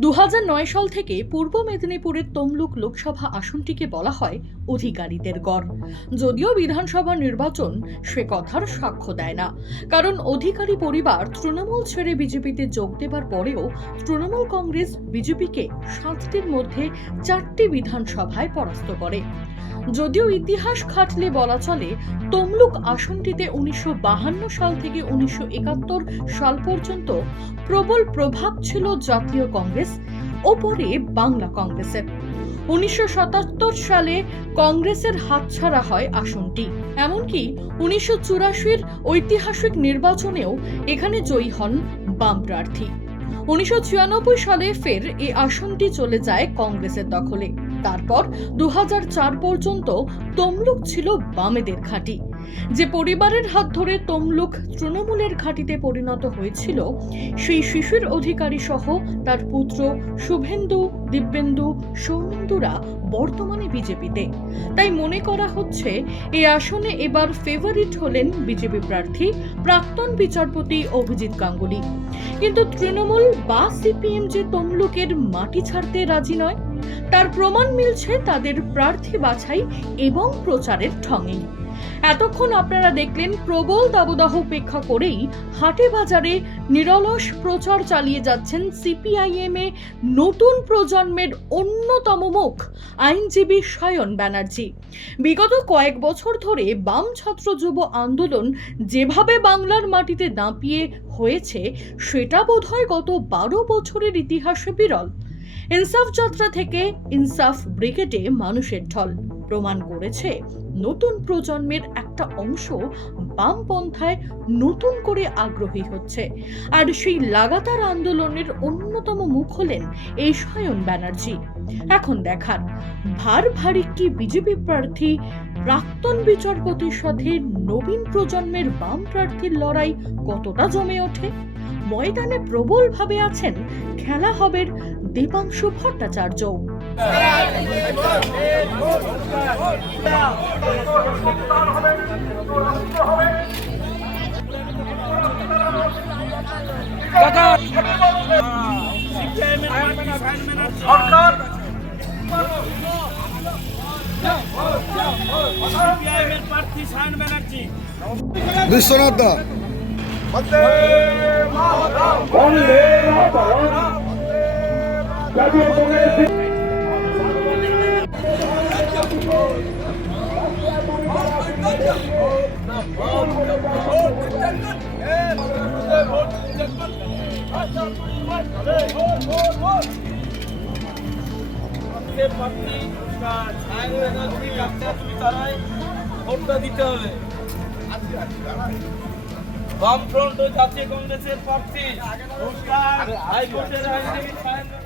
দু সাল থেকে পূর্ব মেদিনীপুরের তমলুক লোকসভা আসনটিকে বলা হয় অধিকারীদের গড়। যদিও বিধানসভা নির্বাচন সে কথার সাক্ষ্য দেয় না। কারণ অধিকারী পরিবার তৃণমূল ছেড়ে বিজেপিতে যোগ দেবার পরেও তৃণমূল কংগ্রেস বিজেপিকে সাতটির মধ্যে চারটি বিধানসভায় পরাস্ত করে। যদিও ইতিহাস খাটলে বলা চলে, তমলুক আসনটিতে উনিশশো সাল থেকে উনিশশো একাত্তর সাল পর্যন্ত প্রবল প্রভাব ছিল জাতীয় কংগ্রেস ও পরে বাংলা কংগ্রেসের। উনিশশো সাতাত্তর সালে কংগ্রেসের হাতছাড়া হয় আসনটি। এমনকি উনিশশো চুরাশির ঐতিহাসিক নির্বাচনেও এখানে জয়ী হন বাম প্রার্থী। উনিশশো ছিয়ানব্বই সালে ফের এই আসনটি চলে যায় কংগ্রেসের দখলে। তারপর দু হাজার চার পর্যন্ত তমলুক ছিল বামেদের ঘাঁটি। যে পরিবারের হাত ধরে তমলুক তৃণমূলের ঘাঁটিতে পরিণত হয়েছিল, সেই শিশির অধিকারী সহ তার পুত্র শুভেন্দু, দিব্যেন্দু, সৌমেন্দুরা বর্তমানে বিজেপিতে। তাই মনে করা হচ্ছে এই আসনে এবার ফেভারিট হলেন বিজেপি প্রার্থী প্রাক্তন বিচারপতি অভিজিৎ গাঙ্গুলি। কিন্তু তৃণমূল বা সিপিএম যে তমলুকের মাটি ছাড়তে রাজি নয় তার প্রমাণ মিলছে তাদের প্রার্থী বাছাই এবং প্রচারের ঠঙে এতক্ষণ আপনারা দেখলেন প্রবল দাবদাহ উপেক্ষা করেই হাটে বাজারে নিরলস প্রচার চালিয়ে যাচ্ছেন সিপিআইএম এ নতুন প্রজন্মের অন্যতম মুখ আইনজীবী সায়ন ব্যানার্জি। বিগত কয়েক বছর ধরে বাম ছাত্র যুব আন্দোলন যেভাবে বাংলার মাটিতে দাঁপিয়ে হয়েছে, সেটা বোধহয় গত বারো বছরের ইতিহাসে বিরল। ইনসাফ যাত্রা থেকে ইনসাফ ব্রিগেডে মানুষের ঢল। প্রমাণ করেছে নতুন প্রজন্মের একটা অংশ বামপন্থায় নতুন করে আগ্রহী হচ্ছে। আর সেই লাগাতার আন্দোলনের অন্যতম মুখ হলেন এই স্বয়ন ব্যানার্জি। এখন দেখার ভার ভারী কি বিজেপি প্রার্থী প্রাক্তন বিচারপতির সাথে নবীন প্রজন্মের বাম প্রার্থীর লড়াই কতটা জমে ওঠে? ময়দানে প্রবলভাবে আছেন, খেলা হবের দীপাংশু ভট্টাচার্য। প্রার্থী সায়ন ব্যানার্জি বিশ্বনাথ দা বন্দে মাতরম বন্দে মাতরম। ভোটটা দিতে হবে বামফ্রন্ট ও জাতীয় কংগ্রেসের প্রার্থী হাইকোর্টের আইনজীবী